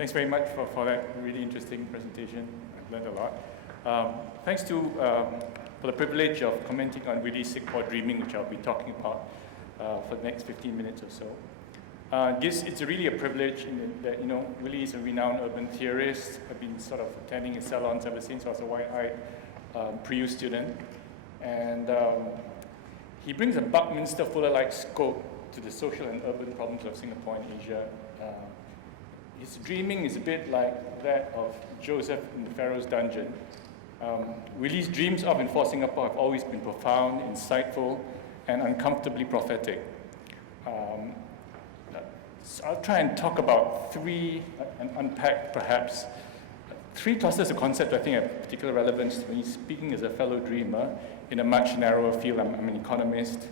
Thanks very much for that really interesting presentation. I've learned a lot. Thanks for the privilege of commenting on Willy's sick or dreaming, which I'll be talking about for the next 15 minutes or so. It's really a privilege in that, Willy is a renowned urban theorist. I've been sort of attending his salons ever since I was a white-eyed pre-U student. And he brings a Buckminster Fuller-like scope to the social and urban problems of Singapore and Asia. His dreaming is a bit like that of Joseph in the Pharaoh's dungeon. Willy's dreams of and for Singapore have always been profound, insightful, and uncomfortably prophetic. So I'll try and talk about three, and unpack perhaps, three clusters of concepts I think have particular relevance when he's speaking as a fellow dreamer in a much narrower field. I'm an economist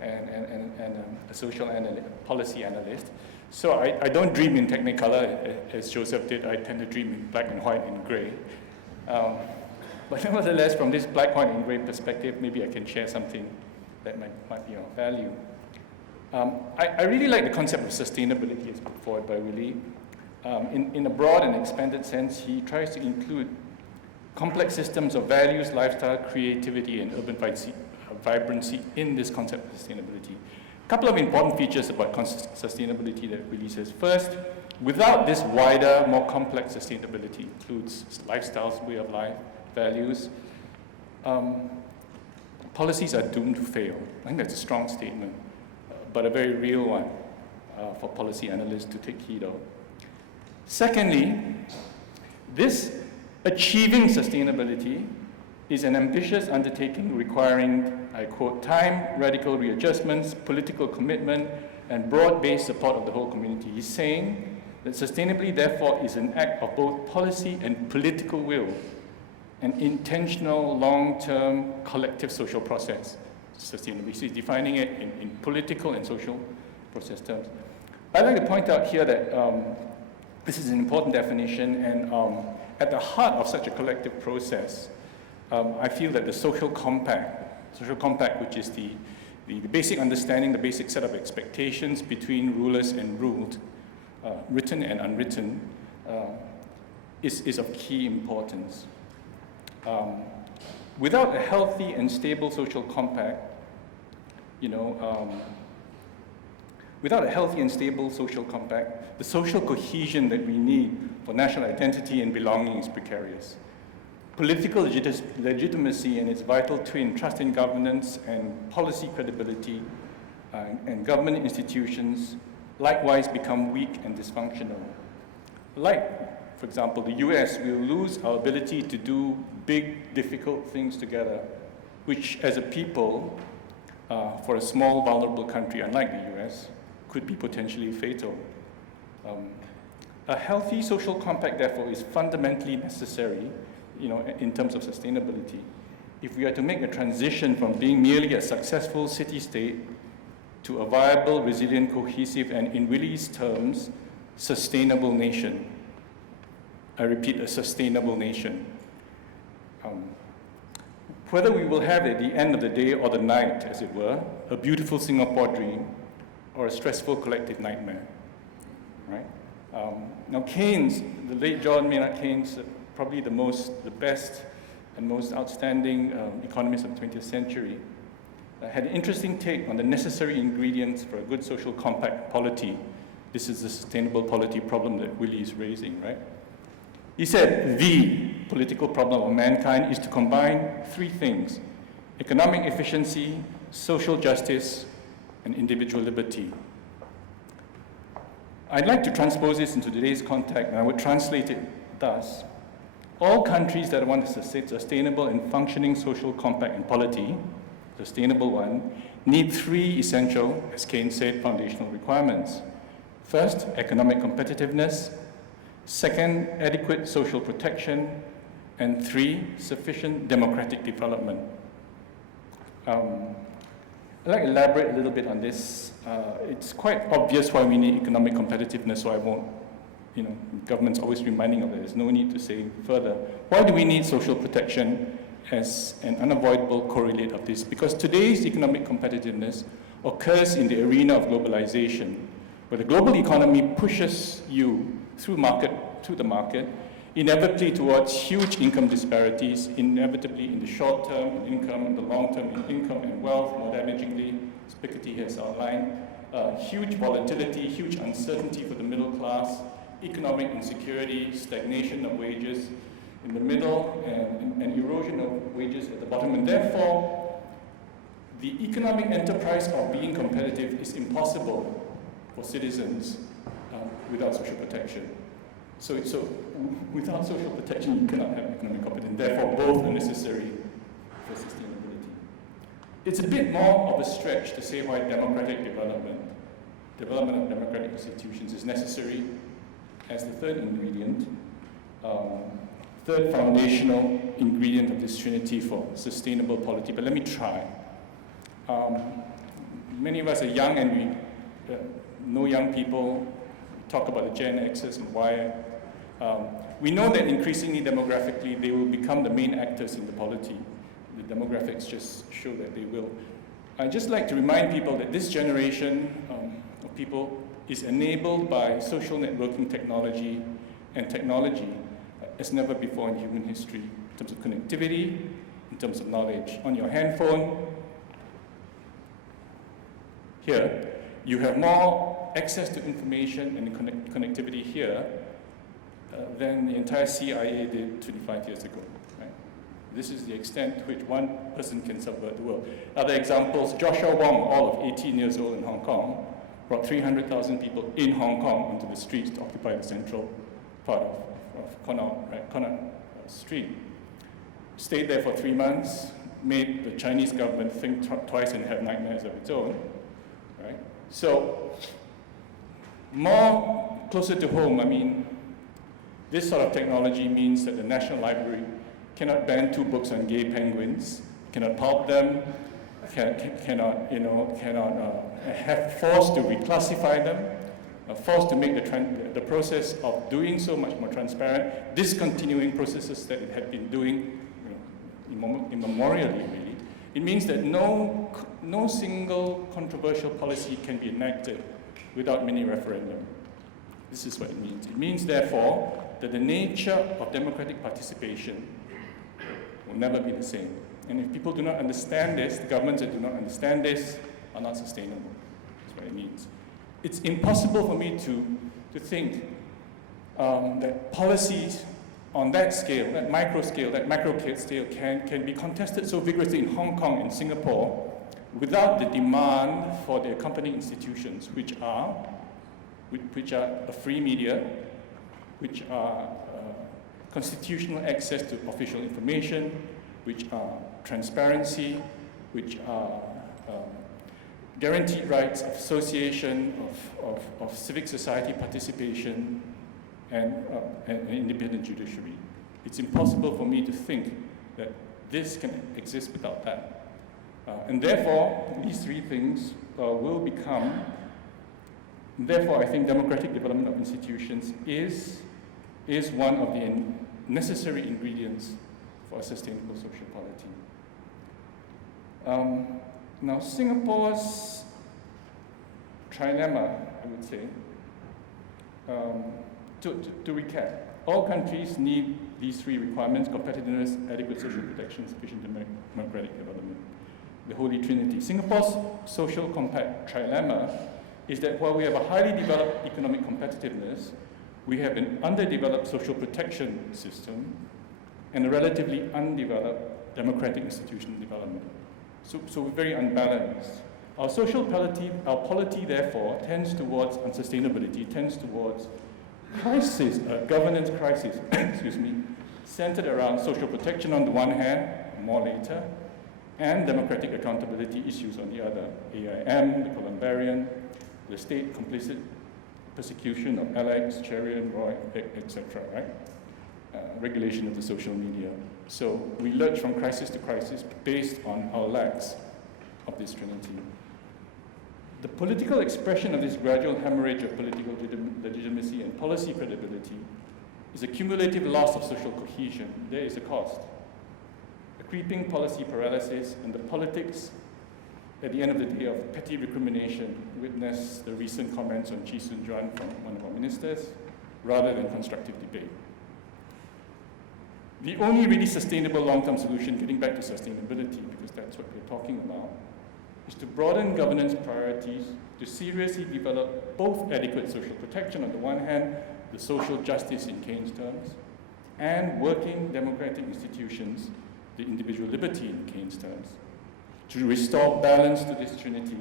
and a social policy analyst. So I don't dream in Technicolor as Joseph did. I tend to dream in black and white and gray. But nevertheless, from this black, white, and gray perspective, maybe I can share something that might be of value. I really like the concept of sustainability as put forward by Willy. In a broad and expanded sense, he tries to include complex systems of values, lifestyle, creativity, and urban vibrancy in this concept of sustainability. A couple of important features about sustainability that Willy says. First, without this wider, more complex sustainability, includes lifestyles, way of life, values, policies are doomed to fail. I think that's a strong statement, but a very real one for policy analysts to take heed of. Secondly, this achieving sustainability is an ambitious undertaking requiring, I quote, time, radical readjustments, political commitment, and broad-based support of the whole community. He's saying that sustainability, therefore, is an act of both policy and political will, an intentional, long-term, collective social process, sustainability. So he's defining it in political and social process terms. I'd like to point out here that this is an important definition, and at the heart of such a collective process, I feel that the social compact, which is the basic understanding, the basic set of expectations between rulers and ruled, written and unwritten, is of key importance. Without a healthy and stable social compact, without a healthy and stable social compact, the social cohesion that we need for national identity and belonging is precarious. Political legitimacy and its vital twin, trust in governance and policy credibility, and government institutions likewise become weak and dysfunctional. Like, for example, the US will lose our ability to do big, difficult things together, which as a people, for a small, vulnerable country, unlike the US, could be potentially fatal. A healthy social compact, therefore, is fundamentally necessary, in terms of sustainability, if we are to make a transition from being merely a successful city-state to a viable, resilient, cohesive, and in Willy's terms, sustainable nation. I repeat, a sustainable nation. Whether we will have at the end of the day or the night, as it were, a beautiful Singapore dream or a stressful collective nightmare, right? Now Keynes, the late John Maynard Keynes, probably the best and most outstanding economist of the 20th century, had an interesting take on the necessary ingredients for a good social compact polity. This is the sustainable polity problem that Willy is raising, right? He said, the political problem of mankind is to combine three things: economic efficiency, social justice, and individual liberty. I'd like to transpose this into today's context, and I would translate it thus. All countries that want a sustainable and functioning social compact and polity, sustainable one, need three essential, as Keynes said, foundational requirements. First, economic competitiveness. Second, adequate social protection. And three, sufficient democratic development. I'd like to elaborate a little bit on this. It's quite obvious why we need economic competitiveness, so I won't, government's always reminding of it. There's no need to say further. Why do we need social protection as an unavoidable correlate of this? Because today's economic competitiveness occurs in the arena of globalization, where the global economy pushes you through the market, inevitably towards huge income disparities, inevitably in the short term in income, in the long term in income and wealth, more damagingly, as Piketty has outlined, huge volatility, huge uncertainty for the middle class, economic insecurity, stagnation of wages in the middle, and erosion of wages at the bottom. And therefore, the economic enterprise of being competitive is impossible for citizens without social protection. So without social protection, you cannot have economic competence. Therefore, both are necessary for sustainability. It's a bit more of a stretch to say why democratic development of democratic institutions is necessary as the third ingredient, third foundational ingredient of this trinity for sustainable polity. But let me try. Many of us are young and we know young people, talk about the Gen Xers and why. We know that increasingly demographically they will become the main actors in the polity. The demographics just show that they will. I'd just like to remind people that this generation of people is enabled by social networking technology and technology as never before in human history, in terms of connectivity, in terms of knowledge. On your handphone, here, you have more access to information and connectivity here than the entire CIA did 25 years ago. Right? This is the extent to which one person can subvert the world. Other examples, Joshua Wong, all of 18 years old in Hong Kong, brought 300,000 people in Hong Kong onto the streets to occupy the central part of Connaught Street. Stayed there for 3 months, made the Chinese government think twice and have nightmares of its own. Right? So, more closer to home, I mean, this sort of technology means that the National Library cannot ban 2 books on gay penguins, cannot pulp them, cannot have forced to reclassify them, forced to make the process of doing so much more transparent, discontinuing processes that it had been doing immemorially, really. It means that no single controversial policy can be enacted without mini referendum. This is what it means. It means, therefore, that the nature of democratic participation will never be the same. And if people do not understand this, the governments that do not understand this are not sustainable. That's what it means. It's impossible for me to think that policies on that scale, that micro scale, that macro scale can be contested so vigorously in Hong Kong and Singapore without the demand for the accompanying institutions, which are a free media, which are constitutional access to official information, which are transparency, which are guaranteed rights of association, of civic society participation, and an independent judiciary. It's impossible for me to think that this can exist without that. And therefore, these 3 things will become, therefore I think democratic development of institutions is one of the necessary ingredients for a sustainable social polity. Now, Singapore's trilemma, I would say, to recap, all countries need these 3 requirements: competitiveness, adequate social protection, sufficient democratic development. The Holy Trinity. Singapore's social compact trilemma is that while we have a highly developed economic competitiveness, we have an underdeveloped social protection system and a relatively undeveloped democratic institutional development. So we're very unbalanced. Our social polity, therefore, tends towards unsustainability, tends towards crisis, governance crisis, excuse me, centered around social protection on the one hand, more later, and democratic accountability issues on the other. AIM, the Columbarian, the state complicit persecution of Alex, Cherian, Roy, etc., right? Regulation of the social media. So we lurch from crisis to crisis based on our lacks of this trinity. The political expression of this gradual hemorrhage of political legitimacy and policy credibility is a cumulative loss of social cohesion. There is a cost. A creeping policy paralysis, and the politics at the end of the day, of petty recrimination, witness the recent comments on Chee Soon-juan from one of our ministers, rather than constructive debate. The only really sustainable long-term solution, getting back to sustainability, because that's what we're talking about, is to broaden governance priorities to seriously develop both adequate social protection on the one hand, the social justice in Keong's terms, and working democratic institutions, the individual liberty in Keong's terms, to restore balance to this trinity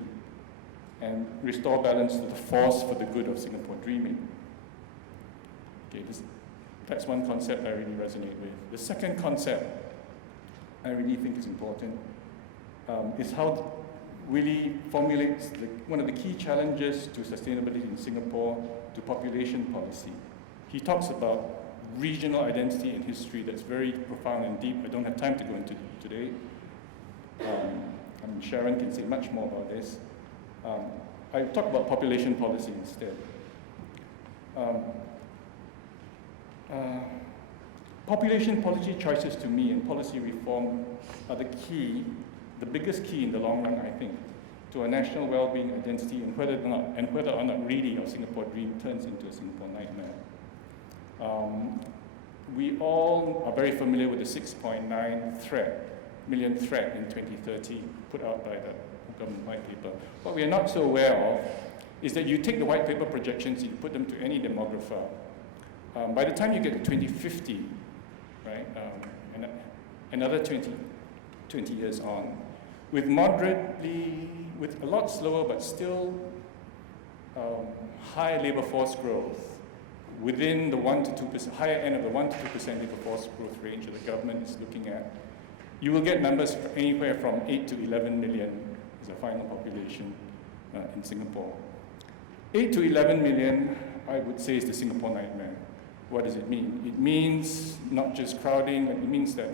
and restore balance to the force for the good of Singapore dreaming. Okay, that's one concept I really resonate with. The second concept I really think is important is how really formulates one of the key challenges to sustainability in Singapore to population policy. He talks about regional identity and history that's very profound and deep. I don't have time to go into today. Sharon can say much more about this. I talk about population policy instead. Population policy choices to me and policy reform are the key, the biggest key in the long run, I think, to a national well-being identity and whether or not really our Singapore dream turns into a Singapore nightmare. We all are very familiar with the 6.9 million threat in 2030 put out by the government white paper. What we are not so aware of is that you take the white paper projections, you put them to any demographer. By the time you get to 2050, right, another 20 years on, with a lot slower but still high labor force growth, within the 1 to 2%, higher end of the 1 to 2% labor force growth range that the government is looking at, you will get numbers anywhere from 8 to 11 million as a final population in Singapore. 8 to 11 million, I would say, is the Singapore nightmare. What does it mean? It means not just crowding, it means that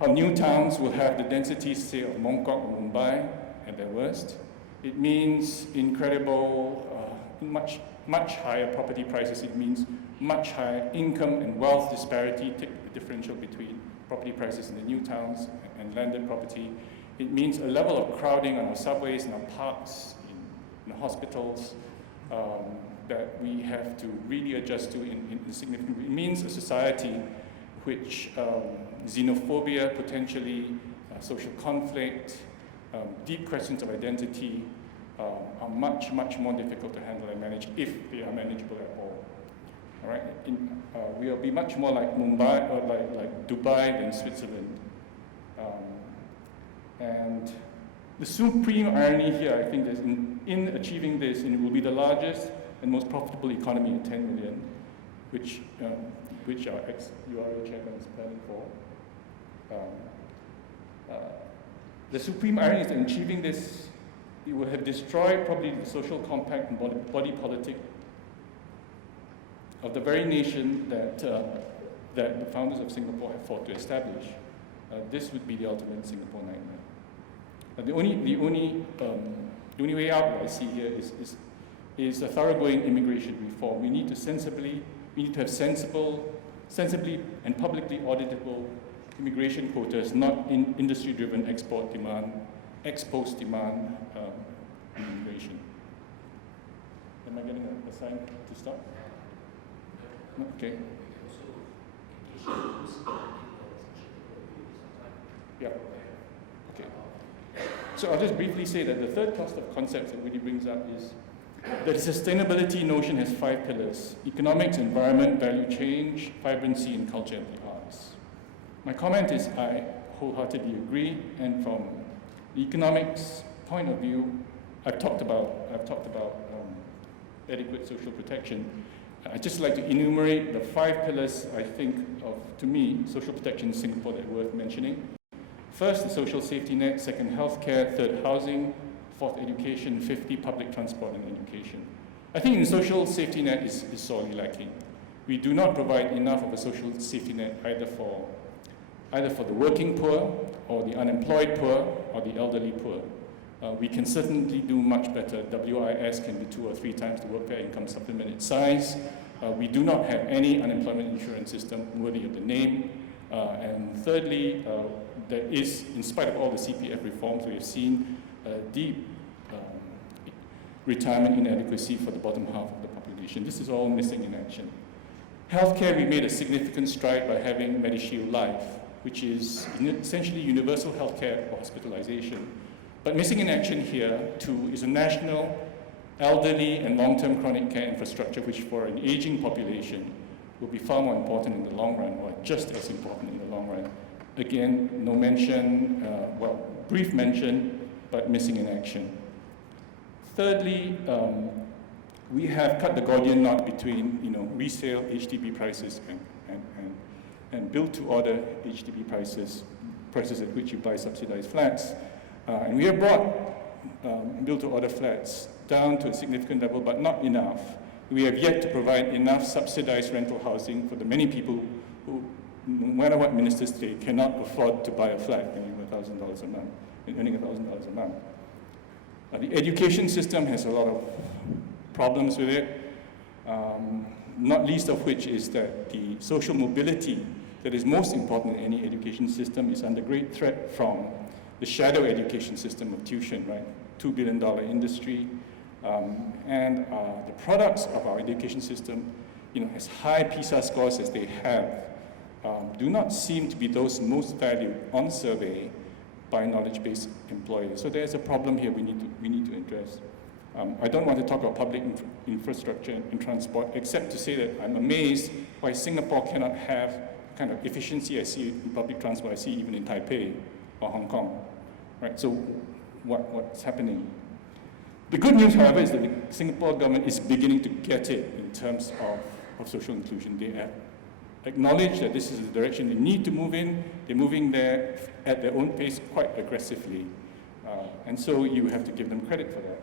our new towns will have the densities, say, of Mongkok or Mumbai at their worst. It means incredible, much higher property prices. It means much higher income and wealth disparity, take the differential between property prices in the new towns and landed property. It means a level of crowding on our subways, in our parks, in hospitals, that we have to really adjust to in significant. It means a society which xenophobia, potentially social conflict, deep questions of identity are much more difficult to handle and manage if they are manageable at all. All right, we'll be much more like Mumbai or like Dubai than Switzerland. And the supreme irony here, I think, is in achieving this, and it will be the largest and most profitable economy at 10 million, which our ex-URA chairman is planning for. The supreme irony is that in achieving this, it will have destroyed probably the social compact and body politic of the very nation that the founders of Singapore have fought to establish. This would be the ultimate Singapore nightmare. The only way out that I see here is a thoroughgoing immigration reform. We need to have sensibly and publicly auditable immigration quotas, not in industry-driven export demand, ex-post demand immigration. Am I getting a sign to stop? No? Okay. Yeah. Okay. So I'll just briefly say that the third cluster of concepts that really brings up is that the sustainability notion has 5 pillars: economics, environment, value change, vibrancy, and culture and the arts. My comment is I wholeheartedly agree, and from the economics point of view, I've talked about adequate social protection. I'd just like to enumerate the 5 pillars I think of, to me, social protection in Singapore that are worth mentioning. First, the social safety net. Second, healthcare. Third, housing. Fourth, education. 50, public transport and education. I think the social safety net is sorely lacking. We do not provide enough of a social safety net either for the working poor, or the unemployed poor, or the elderly poor. We can certainly do much better. WIS can be 2 or 3 times the workfare income supplement its size. We do not have any unemployment insurance system worthy of the name. And thirdly, there is, in spite of all the CPF reforms, we have seen deep retirement inadequacy for the bottom half of the population. This is all missing in action. Healthcare, we made a significant stride by having MediShield Life, which is essentially universal healthcare for hospitalization. But missing in action here, too, is a national elderly and long-term chronic care infrastructure, which for an aging population will be far more important in the long run, or just as important in the long run. Again, no mention, well, brief mention, but missing in action. Thirdly, we have cut the Gordian knot between, resale HDB prices and build-to-order HDB prices at which you buy subsidized flats. And we have brought build-to-order flats down to a significant level, but not enough. We have yet to provide enough subsidized rental housing for the many people who, no matter what ministers say, cannot afford to buy a flat earning $1,000 a month. The education system has a lot of problems with it, not least of which is that the social mobility that is most important in any education system is under great threat from the shadow education system of tuition, right? $2 billion industry. And the products of our education system, as high PISA scores as they have, do not seem to be those most valued on survey by knowledge-based employers. So there's a problem here we need to address. I don't want to talk about public infrastructure and transport, except to say that I'm amazed why Singapore cannot have the kind of efficiency I see in public transport I see even in Taipei or Hong Kong. Right? So what's happening? The good news, however, is that the Singapore government is beginning to get it in terms of social inclusion. They acknowledge that this is the direction they need to move in. They're moving there at their own pace quite aggressively. And so you have to give them credit for that.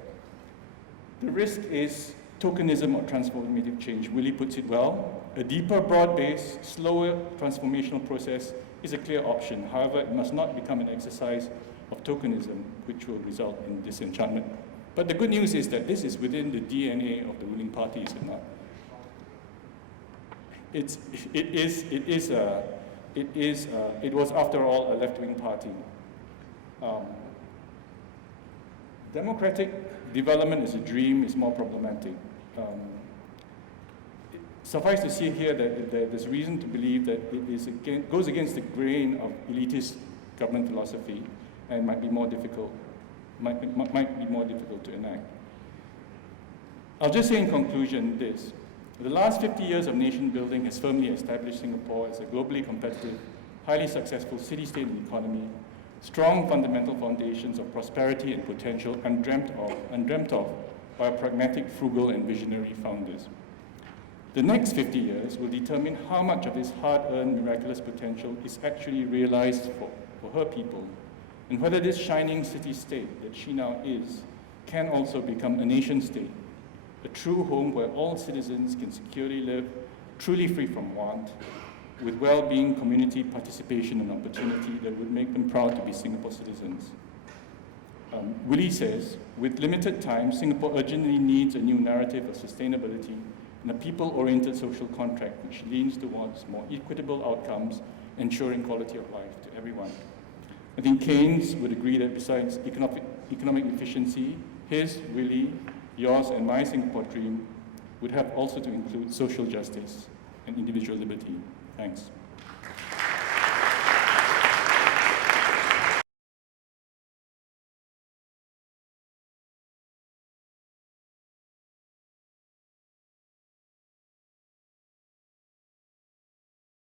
The risk is tokenism or transformative change. Willie puts it well. A deeper, broad-based, slower transformational process is a clear option. However, it must not become an exercise of tokenism, which will result in disenchantment. But the good news is that this is within the DNA of the ruling party, is it not? It was, after all, a left-wing party. Democratic development as a dream is more problematic. Suffice to say here that there's reason to believe that it goes against the grain of elitist government philosophy and might be more difficult to enact. I'll just say in conclusion this. The last 50 years of nation building has firmly established Singapore as a globally competitive, highly successful city-state and economy, strong fundamental foundations of prosperity and potential undreamt of by our pragmatic, frugal, and visionary founders. The next 50 years will determine how much of this hard-earned miraculous potential is actually realized for her people, and whether this shining city-state that she now is can also become a nation-state, a true home where all citizens can securely live, truly free from want, with well-being, community participation, and opportunity that would make them proud to be Singapore citizens. Willie says, with limited time, Singapore urgently needs a new narrative of sustainability and a people-oriented social contract which leans towards more equitable outcomes, ensuring quality of life to everyone. I think Keynes would agree that besides economic efficiency, his, Willie, yours, and my Singapore dream would have also to include social justice and individual liberty. Thanks.